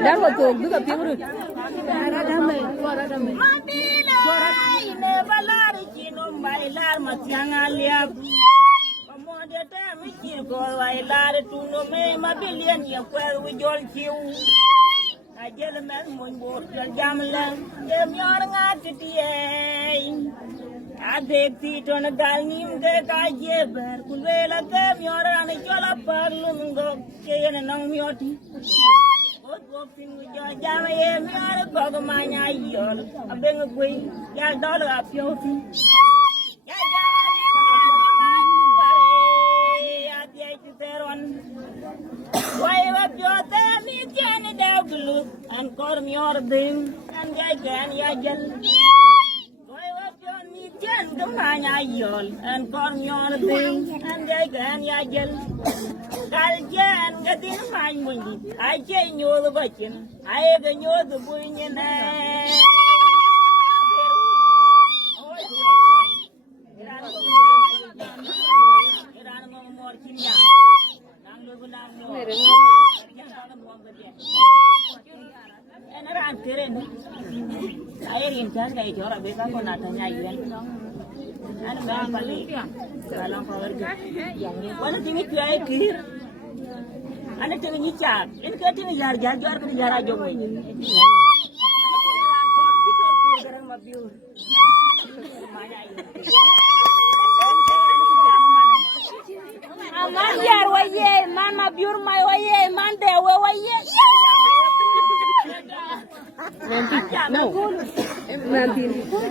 Dah betul, juga piurut. Ajel men mun bor jamlan dem yor ngati ade ti ton galnim de kaje ber kulela dem yor an jola parlum go kene nang mioti ot go pingu jo jama ye yor go ma nya yor abeng gui ya dol apio ti ya jama ni pare ya ti ti teron why up your damn you can't look and call me your thing and I can yell. Why up your knee can come on yell and call me your thing and I can yell. I'll can get in my money. I can you the button. I can you the boy in Saya rincar dari jorok beka kau nak tanya ian. Anu bang balik. Kalau kau kerja, mana tinggi kiai kir. Anu tinggi nyicak. Ini kau tinggi jar kau jar aja kau ini. Man jar waye, man mabiur mai waye, man dewa waye. No. Nanti.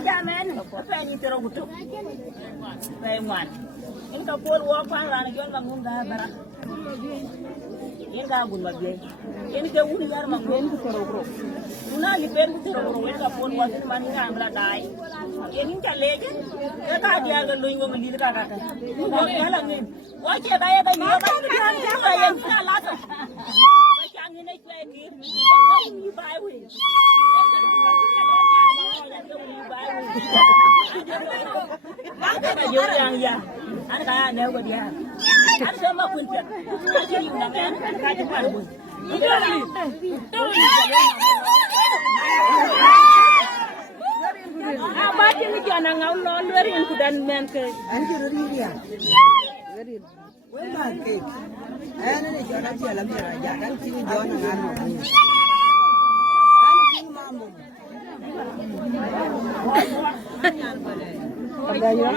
Jangan. Apa ini terus butuh? Bayuan. Ini kapur uang panas jual bangun dah barang. Ini bangun lagi. Ini ke uni jar bangun tu terus. Una lipen tu terus. Ini kapur uang tu mana ni ambil dai. Ini cale je. Kita dia kalau ingin beli tu kakak. Uang mana ni? Uang cek daya daya ni. Uang cek daya ni lah. Jangan ni cek ni. Ini bayu. Ada jual yang ya, ada ada buat dia. Ada sama pun cek. Ada yang dengan ada cepat pun. Apa ini jangan ngau luarin kudan men ke. Anjir dia. Wei bangke. Ane ni jangan dia lagi raja kan sini jangan nganu. Ane sini mampu. Pagaya.